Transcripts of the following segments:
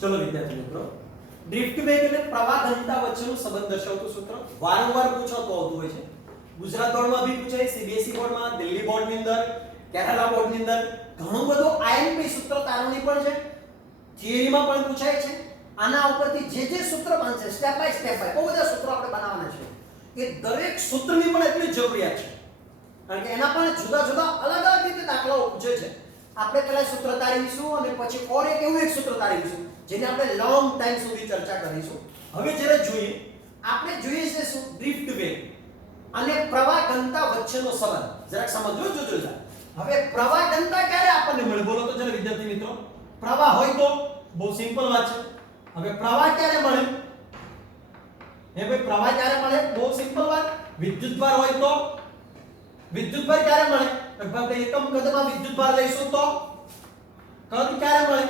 ચલો વિદ્યાર્થી મિત્રો, ડ્રિફ્ટ વેગ અને પ્રવાહ ઘનતા વચ્ચેનો સંબંધ દર્શાવતું સૂત્ર વારંવાર પૂછાતું આવતું હોય છે. ગુજરાત બોર્ડમાં બી પૂછાય, સીબીએસઈ બોર્ડમાં, દિલ્હી બોર્ડની અંદર, કેરાલા બોર્ડની અંદર ઘણું બધું આઈએમપી સૂત્ર તારવણી પણ છે, થિયરીમાં પણ પૂછાય છે. આના ઉપરથી જે સૂત્ર બનશે સ્ટેપ બાય બહુ બધા સૂત્રો આપણે બનાવવાના છે. એ દરેક સૂત્રની પણ એટલી જરૂરિયાત છે, કારણ કે એના પણ જુદા જુદા અલગ અલગ રીતે દાખલાઓ પૂછે છે. આપણે પહેલા સૂત્ર તારવીશું અને પછી ઓર એક એવું એક સૂત્ર તારવીશું જેને આપણે લોંગ ટાઈમ સુધી ચર્ચા કરીશું. હવે જ્યારે જોઈએ, આપણે જોઈએ છે શું ડ્રિફ્ટ વેગ અને પ્રવાહ ઘનતા વચ્ચેનો સંબંધ. જરાક સમજો જોજો. હવે પ્રવાહ ઘનતા ક્યારે આપણને મળે બોલો તો જરા વિદ્યાર્થી મિત્રો. પ્રવાહ હોય તો બહુ સિમ્પલ વાત છે. હવે પ્રવાહ ક્યારે મળે? હે ભાઈ, પ્રવાહ ક્યારે મળે? બહુ સિમ્પલ વાત. વિદ્યુતભાર હોય તો વિદ્યુતભાર ક્યારે મળે? લગભગ એકમ કદમાં વિદ્યુતભાર લઈશું તો કદ ક્યારે મળે?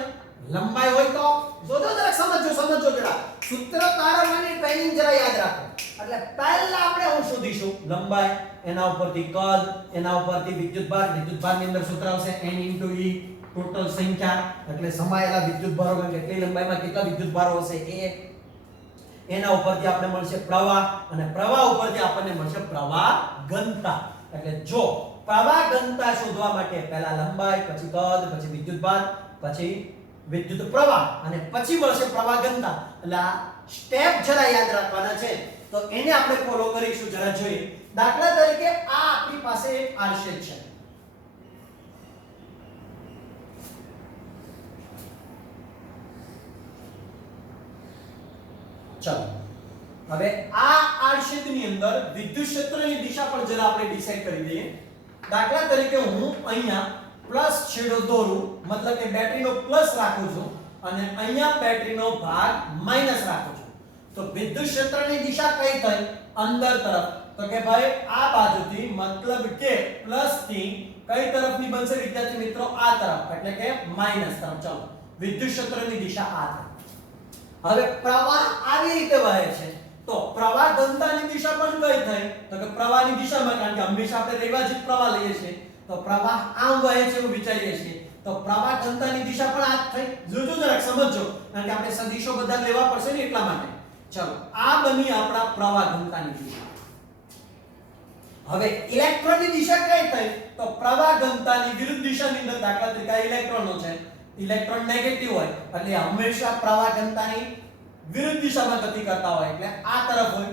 લંબાઈ હોય તો જોજો જરા સમજો જરા. સૂત્ર તારવવાની ટ્રેનિંગ જરા યાદ રાખો. એટલે પહેલા આપણે શું શોધીશું? લંબાઈ, એના ઉપરથી કદ, એના ઉપરથી વિદ્યુતભારની અંદર સૂત્ર આવશે n * e ટોટલ સંખ્યા એટલે સમાયેલા વિદ્યુતભારો, કારણ કે કેટલી લંબાઈમાં કેટલા વિદ્યુતભારો હશે એ. એના ઉપરથી આપણે મળશે પ્રવાહ, અને પ્રવાહ ઉપરથી આપણને મળશે પ્રવાહ ઘનતા. એટલે જો પ્રવાહ ઘનતા શોધવા માટે પહેલા લંબાઈ, પછી કદ, પછી વિદ્યુતભાર, પછી વિદ્યુત પ્રવાહ અને પછી મળશે પ્રવાહ ઘનતા. એટલે આ સ્ટેપ જરા યાદ રાખવાના છે, તો એને આપણે ફોલો કરીશું. જરા જોઈએ. દાખલા તરીકે આ આપણી પાસે એક આડછેદ છે. ચલો, હવે આ આડછેદની અંદર વિદ્યુત ક્ષેત્રની દિશા પણ જરા આપણે ડિસાઈડ કરી દઈએ. દાખલા તરીકે હું અહીંયા પ્લસ છેડો દોરું, મતલબ કે બેટરીનો પ્લસ રાખું છું અને અહીંયા બેટરીનો ભાગ માઈનસ રાખું છું, તો વિદ્યુત ક્ષેત્રની દિશા કઈ થઈ? અંદર તરફ. તો કે ભાઈ આ બાજુથી, મતલબ કે પ્લસ થી કઈ તરફની બનશે વિદ્યાર્થી મિત્રો? આ તરફ, એટલે કે માઈનસ તરફ. ચલો, વિદ્યુત ક્ષેત્રની દિશા આ થઈ. હવે પ્રવાહ આવી રીતે વહે છે, તો પ્રવાહ ઘનતાની દિશા પણ કઈ થઈ? તો કે પ્રવાહની દિશામાં, કારણ કે હંમેશા આપણે રેવાજીત પ્રવાહ લઈએ છીએ, તો પ્રવાહ આમ વહે છે એવું વિચારીએ છીએ, તો પ્રવાહ ઘનતાની દિશા પણ આ થઈ. જોજો જરાક સમજો, કારણ કે આપણે સદિશો બધા લેવા પડશે ને એટલા માટે. ચલો, આ બની આપણા પ્રવાહ ઘનતાની દિશા. હવે ઇલેક્ટ્રોનની દિશા કઈ થઈ? તો પ્રવાહ ઘનતાની વિરુદ્ધ દિશાની અંદર. દાખલા તરીકે આ ઇલેક્ટ્રોનો છે, ઇલેક્ટ્રોન નેગેટિવ હોય એટલે હંમેશા પ્રવાહ ઘનતાની વિરુદ્ધ દિશામાં ગતિ કરતા હોય, એટલે આ તરફ હોય.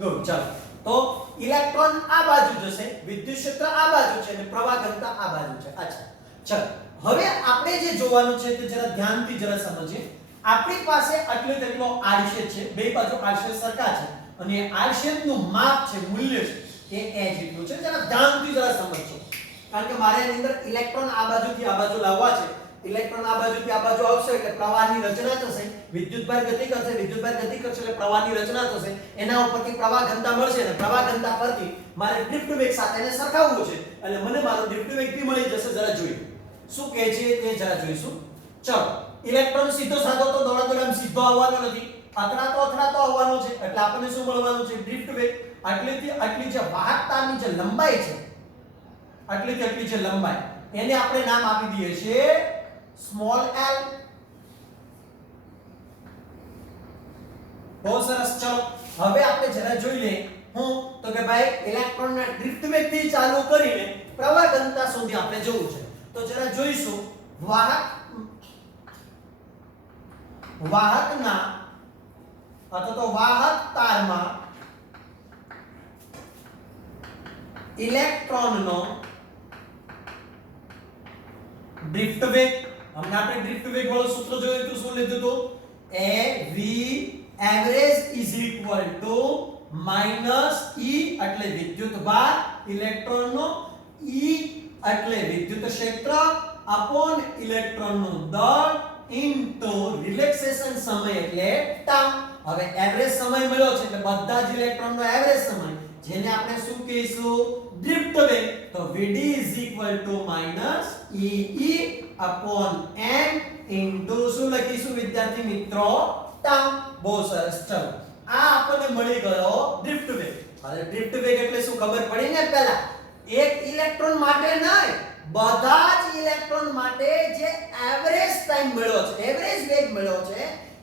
ગુડ. ચાલો, તો ઇલેક્ટ્રોન આ બાજુ જશે, વિદ્યુત ક્ષેત્ર આ બાજુ છે અને પ્રવાહ ઘનતા આ બાજુ છે. અચ્છા, ચલો, હવે આપણે જે જોવાનું છે તે જરા ધ્યાનથી જરા સમજીએ. આપણી પાસે આટલો તેટલો આડછેદ છે, બે બાજુ આડછેદ સરખા છે અને આડછેદનું માપ છે, મૂલ્ય છે એ a જેટલું છે. જરા ધ્યાનથી જરા સમજો, કારણ કે મારે એની અંદર ઇલેક્ટ્રોન આ બાજુથી આ બાજુ લાવવા છે. ઇલેક્ટ્રોન આ બાજુથી આ બાજુ આવશે એટલે પ્રવાહની રચના થશે, વિદ્યુતભાર ગતિ કરશે, વિદ્યુતભાર ગતિ કરશે એટલે પ્રવાહની રચના થશે. એના ઉપરથી પ્રવાહ ઘનતા મળશે અને પ્રવાહ ઘનતા પરથી મારે ડ્રિફ્ટ વેગ સાથે એને સરખાવવું છે, એટલે મને મારો ડ્રિફ્ટ વેગ બી મળી જશે. જરા જોઈએ શું કહે છે તે જરા જોઈશું. ચલો, ઇલેક્ટ્રોન સીધો સાધો તો દોડાદોડ સીધો આવવાનો નથી, અથડાતો આવવાનો છે, એટલે આપણને શું મળવાનું છે? ડ્રિફ્ટ વેગ. આટલીથી આટલી જે વાહકતાની જે લંબાઈ છે, આટલીથી આટલી જે લંબાઈ, એને આપણે નામ આપી દઈએ છીએ સ્મોલ l. બહુ સરસ. ચલો, હવે આપણે જરા જોઈ લઈએ હું તો કે ભાઈ ઇલેક્ટ્રોનના ડ્રિફ્ટ વેગથી ચાલુ કરીને પ્રવાહ ઘનતા સુધી આપણે જોવું છે. તો જરા જોઈશું વાહકના અથવા તો વાહક તારમાં ઇલેક્ટ્રોનનો ડ્રિફ્ટ વેગ. હમણાં આપણે ડ્રિફ્ટ વેગ વાળું સૂત્ર જોયું હતું. શું લીધું હતું? a v average is equal to minus e એટલે વિદ્યુતભાર, ઇલેક્ટ્રોનનો, e એટલે વિદ્યુત ક્ષેત્ર upon ઇલેક્ટ્રોનનું દળ into રિલેક્સેશન સમય એટલે ટાઈમ. હવે એવરેજ સમય મળ્યો છે એટલે બધા જ ઇલેક્ટ્રોનનો એવરેજ સમય, જેને આપણે શું કહીશું? ડ્રિફ્ટ વેગ. તો vd is equal to minus e upon n into શું લખીશું વિદ્યાર્થી મિત્રો? ટાઈમ. બહુ સરસ. ચલો, આ આપણને મળી ગયો ડ્રિફ્ટ વેગ. હવે ડ્રિફ્ટ વેગ એટલે શું ખબર પડી ને? પહેલા એક ઇલેક્ટ્રોન માટે નહીં, બધા જ ઇલેક્ટ્રોન માટે જે એવરેજ ટાઈમ મળ્યો છે, એવરેજ વેગ મળ્યો છે,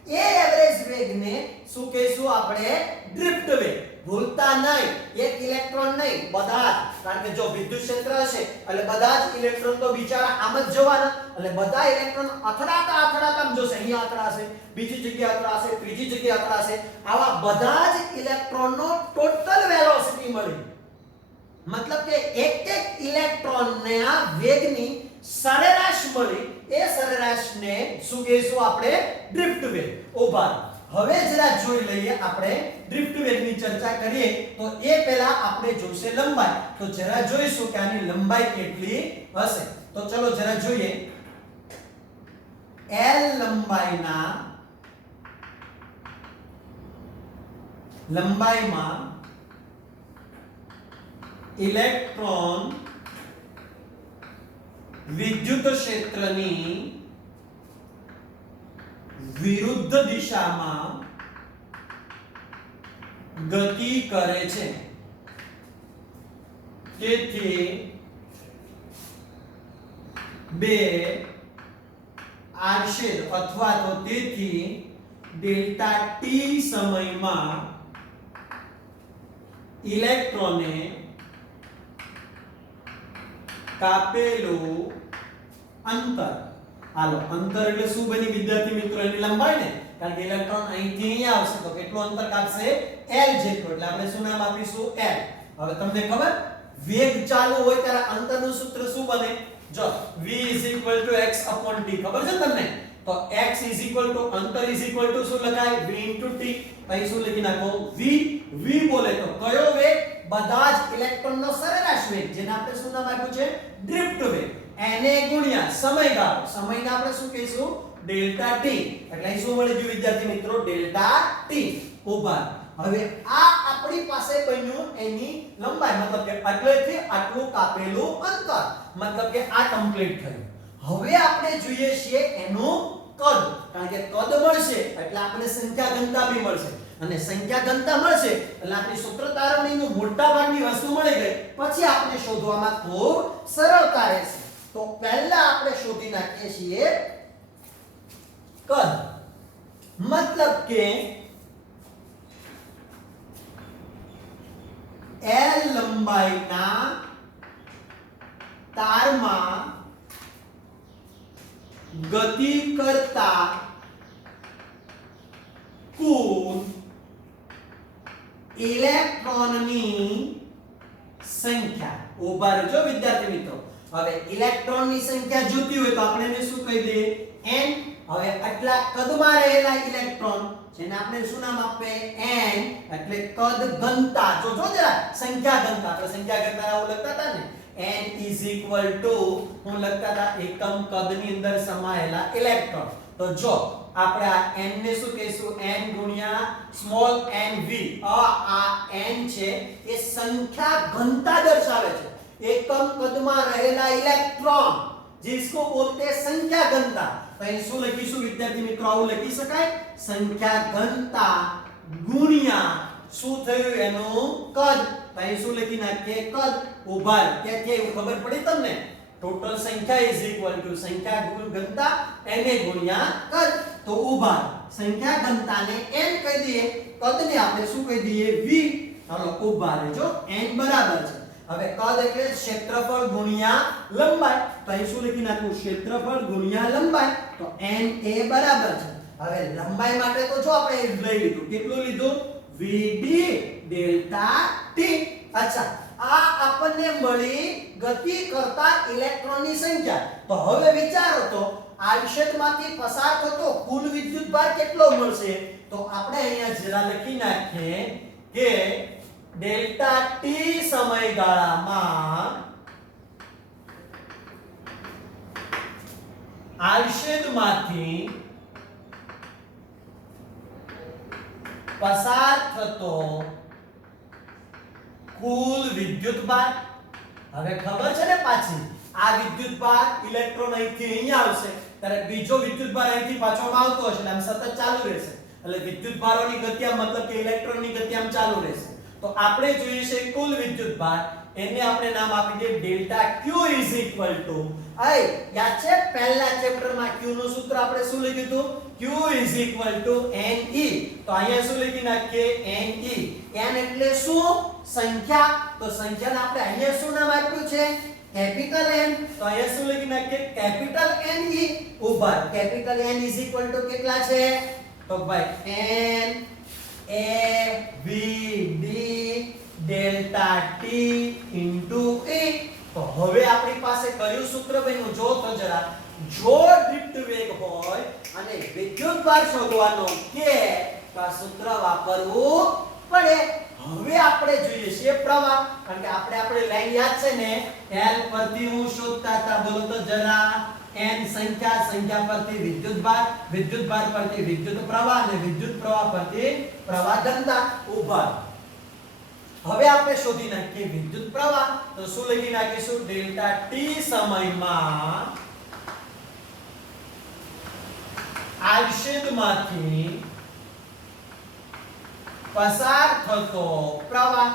એ એવરેજ વેગને શું કહીશું આપણે? ડ્રિફ્ટ વેગ. ભૂલતા નહીં, એક ઇલેક્ટ્રોન નહીં, બધા જ. કારણ કે જો વિદ્યુત ક્ષેત્ર હશે એટલે બધા જ ઇલેક્ટ્રોન તો બિચારા આમ જ જવાના, એટલે બધા ઇલેક્ટ્રોન અથડાતા જશે. અહીંયા અથડાશે, બીજી જગ્યાએ અથડાશે, ત્રીજી જગ્યાએ અથડાશે. આવા બધા જ ઇલેક્ટ્રોનનો ટોટલ વેલોસિટી મળી. મતલબ કે એક ઇલેક્ટ્રોનને આ વેગની સરેરાશ મળી. એ સરેરાશને શું કહીશું આપણે? ડ્રિફ્ટ વેગ. ઉભા. હવે જરા જોઈ લઈએ આપણે ડ્રિફ્ટ વેગની ચર્ચા કરીએ તો એ પહેલા આપણે જોઈશે લંબાઈ. તો જરા જોઈશું કે આની લંબાઈ કેટલી હશે. તો ચલો જરા જોઈએ. L લંબાઈમાં ઇલેક્ટ્રોન વિદ્યુત ક્ષેત્રની વિરુદ્ધ દિશામાં ગતિ કરે છે. તેથી બે આડછેદ અથવા તો તેથી ડેલ્ટા ટી સમયમાં ઇલેક્ટ્રોને કાપેલું અંતર. હાલો, અંતર એટલે શું બની વિદ્યાર્થી મિત્રો? એની લંબાઈ ને. કારણ કે ઇલેક્ટ્રોન અહીંથી અહીંયા આવશે તો કેટલું અંતર કાપશે? L જેટલું. એટલે આપણે શું નામ આપીશું? L. હવે તમને ખબર, વેગ ચાલુ હોય ત્યારે અંતરનું સૂત્ર શું બને? જો v x t. ખબર છે તમને? તો x અંતર શું લખાય? v t. અહીં શું લખી નાખો? v બોલે તો કયો વેગ? બધા જ ઇલેક્ટ્રોનનો સરેરાશ વેગ, જેને આપણે શું નામ આપ્યું છે? ડ્રિફ્ટ વેગ. એને ગુણ્યા સમયગાળો. સમયને આપણે શું કહીશું? Delta t. એટલે અહીં શું મળી ગયું વિદ્યાર્થી મિત્રો? Delta t. ઉભા. હવે આ આપણી પાસે બન્યું એની લંબાઈ, મતલબ કે આટલેથી આટલું કાપેલું અંતર, મતલબ કે આ કમ્પ્લીટ થયું. હવે આપણે જોઈએ છીએ એનું કદ. કારણ કે કદ મળશે એટલે આપણે સંખ્યા ઘનતા બી મળશે, અને સંખ્યા ઘનતા મળશે એટલે આપણી સૂત્ર તારવણીનું મોટા ભાગની વસ્તુ મળી ગઈ. પછી આપણે શોધવામાં ખૂબ સરળતા રહેશે. તો પહેલા આપણે શોધી નાખીએ છીએ કદ. મતલબ કે L લંબાઈના તારમાં ગતિ કરતા કુલ ઇલેક્ટ્રોનની સંખ્યા. ઉભા રહેજો વિદ્યાર્થી મિત્રો. હવે ઇલેક્ટ્રોનની સંખ્યા જોતી હોય તો આપણે એને શું કહી દઈએ? n. હવે આટલા કદમાં રહેલા ઇલેક્ટ્રોન, જેને આપણે શું નામ આપીએ? n. એટલે કદ ઘનતા. જોજો જરા, સંખ્યા ઘનતા. આપણે સંખ્યા ઘનતા આવું લખતા હતા ને, n હું લખતા હતા એકમ કદની અંદર સમાયેલા ઇલેક્ટ્રોન. તો જો આપણે આ n ને શું કહીશું? n ગુણ્યા સ્મોલ nv. આ n છે એ સંખ્યા ઘનતા દર્શાવે છે. એકમ કદમાં રહેલા ઇલેક્ટ્રોન, जिसको बोलते हैं संख्या घनता. तो અહીં શું લખીશું વિદ્યાર્થી મિત્રો? આવું લખી શકાય, સંખ્યા ઘનતા ગુણ્યા શું થયું? એનું કદ. તો અહીં શું લખી નાખીએ? કદ. ઉભા. ક્યાંથી એવું ખબર પડી તમને? ટોટલ સંખ્યા સંખ્યા ઘનતા એને ગુણ્યા કદ. તો ઉભા. સંખ્યા ઘનતાને n કહી દઈએ, કદને આપણે શું કહી દઈએ? v. ચાલો ઉભા રહેજો. n બરાબર છે. હવે કદ એટલે ક્ષેત્રફળ ગુણ્યા લંબાઈ. તો અહીં શું લખી નાખું? ક્ષેત્રફળ ગુણ્યા લંબાઈ. તો n એ બરાબર છે. હવે લંબાઈ માટે તો જો આપણે લઈ લીધું. કેટલું લીધું? vd delta t. અચ્છા, આ આપણને મળી ગતિ કરતા ઇલેક્ટ્રોનની સંખ્યા. તો હવે વિચારો તો આડછેદમાંથી પસાર થતો કુલ વિદ્યુતભાર કેટલો મળશે? તો આપણે અહીંયા જરા લખી નાખીએ કે ડેલ્ટા t સમયગાળામાં આડછેદમાંથી પસાર થતો કુલ વિદ્યુતભાર. હવે ખબર છે ને પાછી, આ વિદ્યુતભાર ઇલેક્ટ્રોન અહીંથી અહીંયા આવશે ત્યારે બીજો વિદ્યુતભાર અહીંથી પાછળમાં આવતો હશે, આમ સતત ચાલુ રહેશે. એટલે વિદ્યુતભારોની ગતિ આમ, મતલબ કે ઇલેક્ટ્રોનની ગતિ આમ ચાલુ રહેશે. તો આપણે જોઈએ છે કુલ વિદ્યુતભાર, એને આપણે નામ આપી દઈએ ડેલ્ટા q આય યાદ છે પહેલા ચેપ્ટરમાં q નું સૂત્ર આપણે શું લખ્યું હતું? q ne. તો અહીંયા શું લખી નાખીએ? ne. n એટલે શું? સંખ્યા. તો સંખ્યાને આપણે અહીંયા શું નામ આપ્યું છે? Capital N. તો અહીંયા શું લખી નાખીએ? Capital Ne. ઉપર કેપિટલ N કેટલા છે? તો ભાઈ n a b d delta t into e. તો હવે આપણી પાસે કયું સૂત્ર બન્યું? જો તો જરા, જો દીપ્ત વેગ હોય અને વિદ્યુતભાર શોધવાનો કે તો આ સૂત્ર વાપરવું પડે. હવે આપણે જોઈએ છે પ્રવાહ, કારણ કે આપણે લાઈન યાદ છે ને, L પરથી હું શોધતા હતા. બોલો તો જરા. n સંખ્યા પરથી વિદ્યુતભાર પરથી વિદ્યુત પ્રવાહ અને વિદ્યુત પ્રવાહ પરથી પ્રવાહ ઘનતા. ઉભા હવે આપણે શોધી નાખીએ વિદ્યુત પ્રવાહ. તો શું લખી નાખીશું? ડેલ્ટા t સમયમાં આડછેદમાંથી પસાર થતો પ્રવાહ.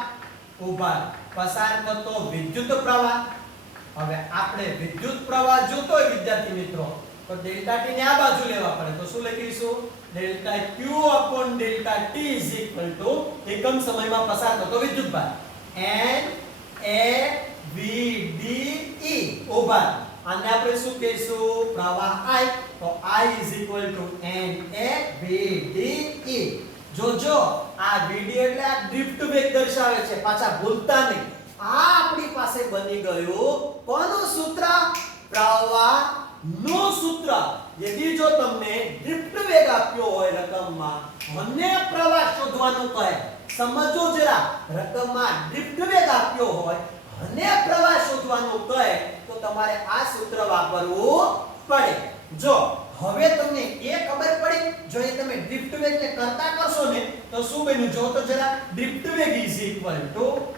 ઉભા પસાર થતો વિદ્યુત પ્રવાહ. હવે આપણે વિદ્યુત પ્રવાહ જોતો હોય વિદ્યાર્થી મિત્રો, તો ડેલ્ટા t ને આ બાજુ લેવા પડે. તો શું લખીશું? ડેલ્ટા q ડેલ્ટા t એકમ સમયમાં પસાર થતો વિદ્યુતભાર. n a v d e. ઉભા આને આપણે શું કહીશું? પ્રવાહ I. તો I n a v d e. જોજો આ vd એટલે આ ડ્રિફ્ટ વેગ દર્શાવે છે, પાછા ભૂલતા નહીં. આ આપણી પાસે બની ગયું કોનું સૂત્ર? પ્રવાહ નું સૂત્ર. यदि જો તમને ડ્રિફ્ટ વેગ આપ્યો હોય રકમમાં અને પ્રવાહ શોધવાનું કહે, સમજો જરા, રકમમાં ડ્રિફ્ટ વેગ આપ્યો હોય અને પ્રવાહ શોધવાનું કહે તો તમારે આ સૂત્ર વાપરવું પડે. જો હવે તમને એ ખબર પડી, જો એ તમે ડ્રિફ્ટ વેગને કરતા કરશો ને તો શું બન્યું? જો તો જરા, ડ્રિફ્ટ વેગ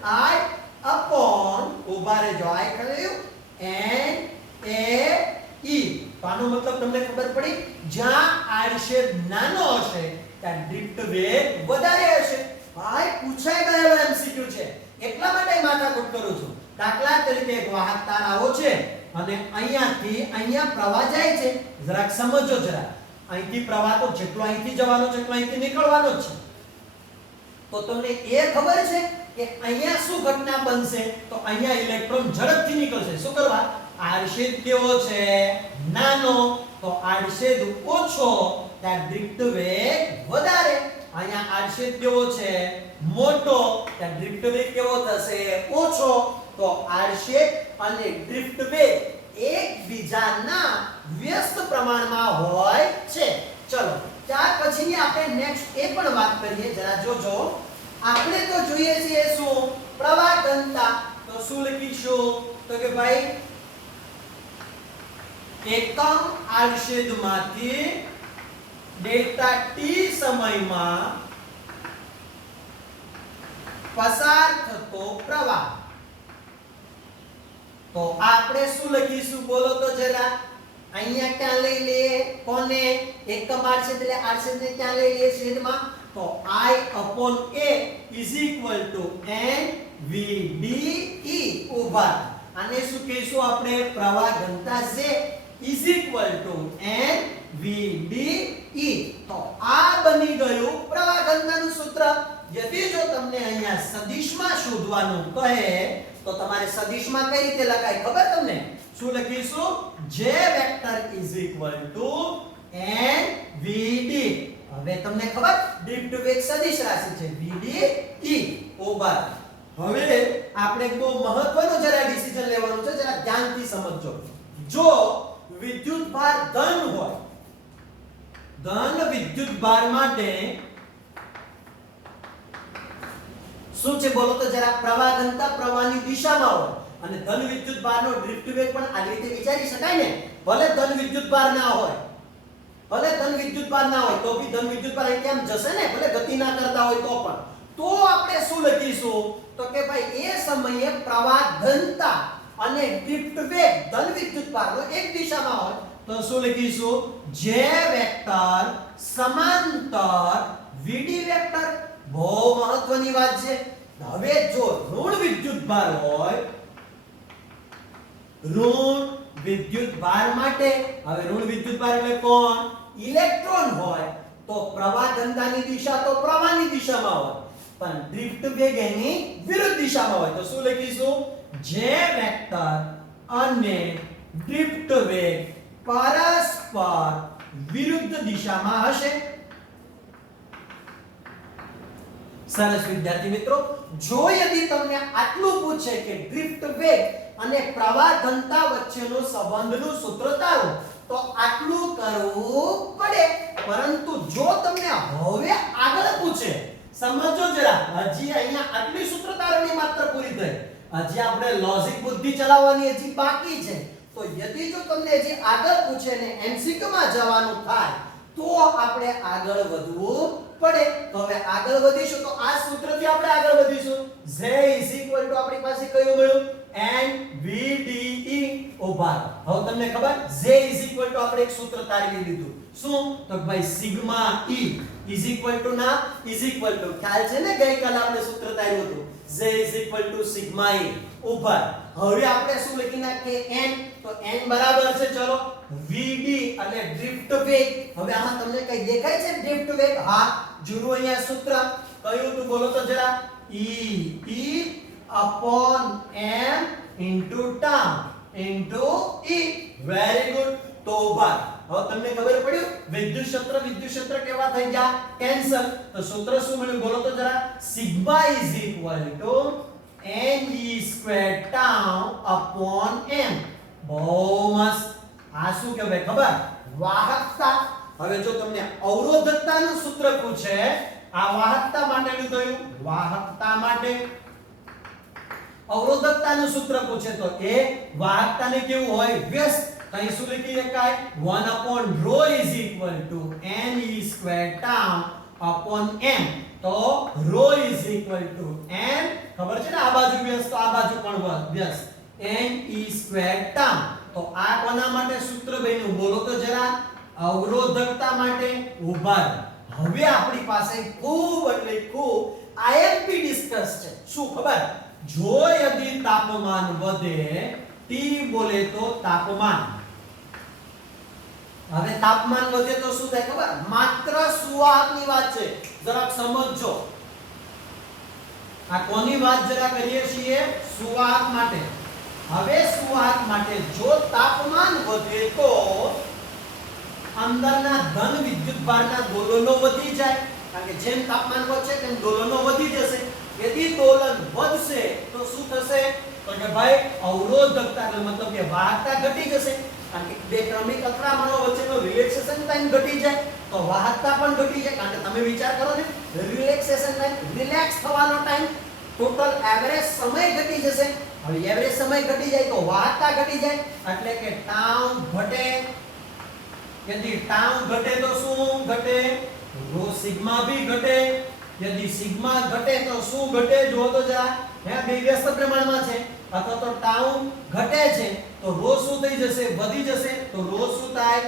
I upon ઉભા રહેજો, I કહ્યું n a e. તો આનો મતલબ તમને ખબર પડી, જ્યાં આડછેદ નાનો હશે ત્યાં ડ્રિફ્ટ વેગ વધારે હશે. ભાઈ પૂછાઈ ગયેલો એમસીક્યુ છે, એટલા માટે માથાકૂટ કરું છું. દાખલા તરીકે એક વાહક તાર આવો છે અને અહીંયાથી અહીંયા પ્રવાહ જાય છે. જરાક સમજો જરા, અહીંથી પ્રવાહ તો જેટલો અહીંથી જવાનો છે એટલો અહીંથી નીકળવાનો જ છે. તો તમને એ ખબર છે કે અહીંયા શું ઘટના બનશે? તો અહીંયા ઇલેક્ટ્રોન ઝડપથી નીકળશે. શું કરવા? આડછેદ કેવો છે? નાનો. તો આડછેદ ઓછો ત્યાં ડ્રિફ્ટ વેગ વધારે. અહીંયા આડછેદ કેવો છે? મોટો, ત્યાં ડ્રિફ્ટ વેગ કેવો થશે? ઓછો. તો આડછેદ અને ડ્રિફ્ટ વેગ એકબીજાના વ્યસ્ત પ્રમાણમાં હોય છે. ચલો ત્યાર પછીની આપણે નેક્સ્ટ એ પણ વાત કરીએ, જરા જોજો. આપણે તો જોઈએ છીએ શું? પ્રવાહ ઘનતા. તો શું લખીશું? તો કે ભાઈ એકમ આડછેદમાંથી ડેલ્ટા t સમયમાં પસાર થતો પ્રવાહ. તો આપણે શું લખીશું? બોલો તો જરા. અહીંયા ક્યાં લઈ લઈએ? કોને? એકમ આડછેદ એટલે આડછેદને ક્યાં લઈ લઈએ? છેદમાં. તો I upon a is equal to n v d e. ઉભા આને શું કહીશું આપણે? પ્રવાહ ઘનતા J is equal to n v d e. તો આ બની ગયું પ્રવાહ ઘનતાનું સૂત્ર. यदि જો તમને અહીંયા સદિશમાં શોધવાનું કહે તો તમારે સદિશમાં કઈ રીતે લખાય ખબર તમને? શું લખીશું? J vector is equal to n v d. હવે તમને ખબર, ડ્રિફ્ટ વેગ સદિશ રાશિ છે v d e. ઉભા હવે આપણે બહુ મહત્વનું જરા ડિસિઝન લેવાનું છે, જરા ધ્યાનથી સમજજો. જો વિદ્યુતભાર ધન હોય, ધન વિદ્યુતભાર માટે શું છે બોલો તો જરા? પ્રવાહ ઘનતા પ્રવાહની દિશામાં હોય અને ધન વિદ્યુતભારનો ડ્રિફ્ટ વેગ પણ આ રીતે વિચારી શકાય ને. ભલે ધન વિદ્યુતભાર ના હોય, તો બી ધન વિદ્યુતભાર અહીં કેમ જશે ને, ભલે ગતિ ના કરતા હોય તો પણ. તો આપણે શું લખીશું? તો કે ભાઈ એ સમયે પ્રવાહ ઘનતા અને ડ્રિફ્ટ વેગ ધન વિદ્યુતભારનો એક દિશામાં હોય તો શું લખીશું? J વેક્ટર સમાંતર vd વેક્ટર. બહુ મહત્વની વાત છે. હવે જો ઋણ વિદ્યુતભાર હોય, ઋણ વિદ્યુત ભાર માટે, હવે ઋણ વિદ્યુત ભાર એટલે કોણ? ઇલેક્ટ્રોન હોય તો પ્રવાહ ઘનતાની દિશા તો પ્રવાહની દિશામાં હોય, પણ ડ્રિફ્ટ વેગ એની વિરુદ્ધ દિશામાં હોય. તો શું લખીશું? જે વેક્ટર અને ડ્રિફ્ટ વેગ પરસ્પર વિરુદ્ધ દિશામાં હશે. સરસ વિદ્યાર્થી મિત્રો, જો યદિ તમને આટલું પૂછે કે ડ્રિફ્ટ વેગ અને પ્રવાહ ઘનતા વચ્ચેનો સંબંધનું સૂત્ર તારો, તો આટલું કરવું પડે. પરંતુ જો તમને હવે આગળ પૂછે, સમજો જરા, હજી અહીંયા આટલી સૂત્ર તારણી માત્ર પૂરી થઈ, હજી આપણે લોજિક બુદ્ધિ ચલાવવાની હજી બાકી છે. તો યદિ જો તમને હજી આગળ પૂછે ને એમસીક્યુ માં જવાનું થાય તો આપણે આગળ વધવું પડે. તો હવે આગળ વધીશું તો આ સૂત્રથી આપણે આગળ વધીશું. Z આપણી પાસે કયું મળ્યું? NVDE ઉભા. હવે તમને ખબર Z આપણે એક સૂત્ર તારવી લીધું. શું? તો ભાઈ સિગ્મા E ના ખ્યાલ છે ને, ગઈકાલે આપણે સૂત્ર તાર્યું હતું. Z સિગ્મા E ઉભા. હવે આપણે શું લખી નાખીએ? N. તો N બરાબર છે, ચલો VD એટલે ડ્રિફ્ટ વેગ. હવે આમાં તમને કઈ દેખાય છે ડ્રિફ્ટ વેગ? હા, જુઓ અહીંયા સૂત્ર કયું હતું બોલો તો જરા. E upon M into time into E. Very good. તો ઉભા. હવે તમને ખબર પડ્યું વિદ્યુત ક્ષેત્ર કેવા થઈ ગયા? કેન્સલ. તો સૂત્ર શું મળ્યું બોલો તો જરા. Sigma NE² tau upon M. બહુ મસ્ત. આ શું કહેવાય ખબર? વાહકતા. હવે જો તમને અવરોધકતાનું સૂત્ર પૂછે, આ વાહકતા માટેનું થયું, વાહકતા માટે અવરોધકતાનું સૂત્ર પૂછે તો એ વાહકતાને કેવું હોય? વ્યસ્ત. અહીં શું લખી શકાય? 1/ρ NE² tau upon M. તો ρ n, ખબર છે ને, આ બાજુ વ્યસ્ત તો આ બાજુ પણ વ્યસ્ત, NE² tau. તો આ કોના માટે સૂત્ર બન્યું બોલો તો જરા? અવરોધકતા માટે. ઉભા. હવે આપણી પાસે ખૂબ એટલે ખૂબ IMP ડિસ્કસ છે. શું ખબર? જો યદિ તાપમાન વધે, T બોલે તો તાપમાન. હવે તાપમાન વધે તો શું થાય ખબર? માત્ર સુવાહકની વાત છે, જરાક સમજજો. આ કોની વાત જરા કરીએ છીએ? સુવાહક માટે. હવે સુવાહક માટે જો તાપમાન વધે તો અંદરના ધન વિદ્યુતભારના દોલનો વધી જાય, કારણ કે જેમ તાપમાન વધશે તેમ દોલનો વધી જશે. यदि दोलन વધશે તો શું થશે? તો કે ભાઈ અવરોધકતા મતલબ કે વાહકતા ઘટી જશે, કારણ કે બે ક્રમિક અથડામણો વચ્ચેનો રિલેક્સેશન ટાઈમ ઘટી જાય તો વાહકતા પણ ઘટી જાય. કારણ કે તમે વિચાર કરો ને, રિલેક્સેશન ટાઈમ, રિલેક્સ થવાનો ટાઈમ, ટોટલ એવરેજ સમય ઘટી જશે. હવે એવરેજ સમય ઘટી જાય તો વાહકતા ઘટી જાય, એટલે કે ટાઉ ઘટે. यदि ટાઉ ઘટે તો શું ઘટે? રો સિગ્મા भी ઘટે. यदि सिग्मा घटे तो શું ઘટે? જો તો જરા, હે બે વ્યસ્ત પ્રમાણમાં છે, અથવા તો ટાઉ ઘટે છે તો રો શું થઈ જશે? વધી જશે. તો રો શું થાય?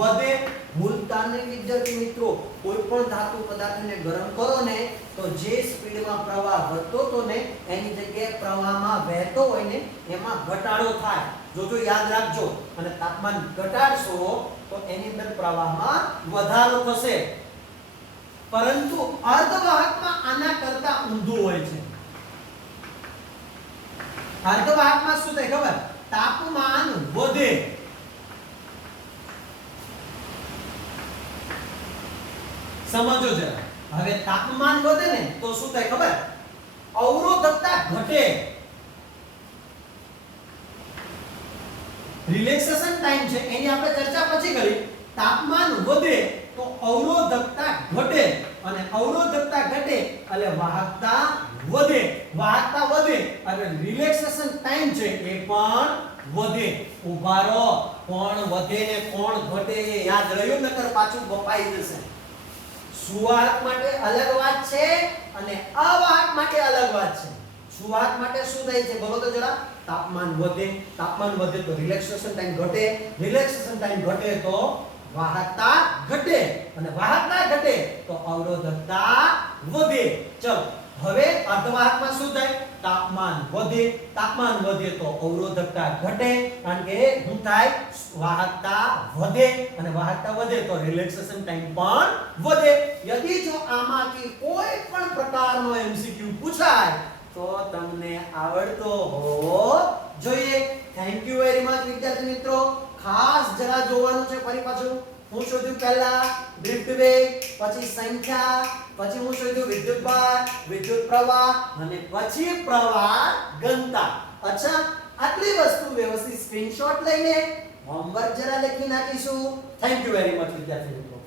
વધે. ભૂલતા નહીં વિદ્યાર્થી મિત્રો, કોઈ પણ ધાતુ પદાર્થને ગરમ કરો ને તો જે સ્પીડમાં પ્રવાહ વધતો તો ને એની જગ્યાએ પ્રવાહમાં વહેતો હોય ને એમાં ઘટાડો થાય. જોજો, યાદ રાખજો. અને તાપમાન ઘટાડશો તો એની અંદર પ્રવાહમાં વધારો થશે. પરંતુ અર્ધવાહકમાં આના કરતા ઊંધું હોય છે. અર્ધવાહકમાં શું થાય ખબર? તાપમાન વધે, સમજો જરા. હવે તાપમાન વધે ને તો શું થાય ખબર? અવરોધકતા ઘટે. રિલેક્સેશન ટાઈમ છે એની આપણે ચર્ચા પછી કરી. તાપમાન વધે તો અવરોધકતા ઘટે, અને અવરોધકતા ઘટે એટલે વાહકતા વધે. વાહકતા વધે એટલે રિલેક્સેશન ટાઈમ છે એ પણ વધે. ઉભા રહો, કોણ વધે ને કોણ ઘટે એ યાદ રહ્યું, નકર પાછું બપાઈ જશે. સુવાહક માટે અલગ વાત છે અને અવાહક માટે અલગ વાત છે. સુવાહક માટે શું થાય છે બોલો તો જરા? તાપમાન વધે. તાપમાન વધે તો રિલેક્સેશન ટાઈમ ઘટે. રિલેક્સેશન ટાઈમ ઘટે તો વાહકતા ઘટે, અને વાહકતા ઘટે તો અવરોધકતા વધે. ચલો હવે અર્ધવાહકમાં શું થાય? તાપમાન વધે તો અવરોધકતા ઘટે, કારણ કે શું થાય? વાહકતા વધે, અને વાહકતા વધે તો રિલેક્સેશન ટાઈમ પણ વધે. યદિ જો આમાંથી કોઈ પણ પ્રકારનો એમસીક્યુ પૂછાય તો તમને આવડતો હોવો જોઈએ. થેન્ક યુ વેરી મચ વિદ્યાર્થી મિત્રો. ખાસ જરા જોવાનું છે ફરી પાછું. હું શોધ્યું પહેલા ડ્રિફ્ટ વેગ, પછી સંખ્યા, પછી હું શોધ્યું વિદ્યુતભાર, વિદ્યુત પ્રવાહ, અને પછી પ્રવાહ ઘનતા. અચ્છા, આટલી વસ્તુ વ્યવસ્થિત સ્ક્રીનશોટ લઈને હોમવર્ક જરા લખી નાખીશું. થેન્ક યુ વેરી મચ વિદ્યાર્થી મિત્રો.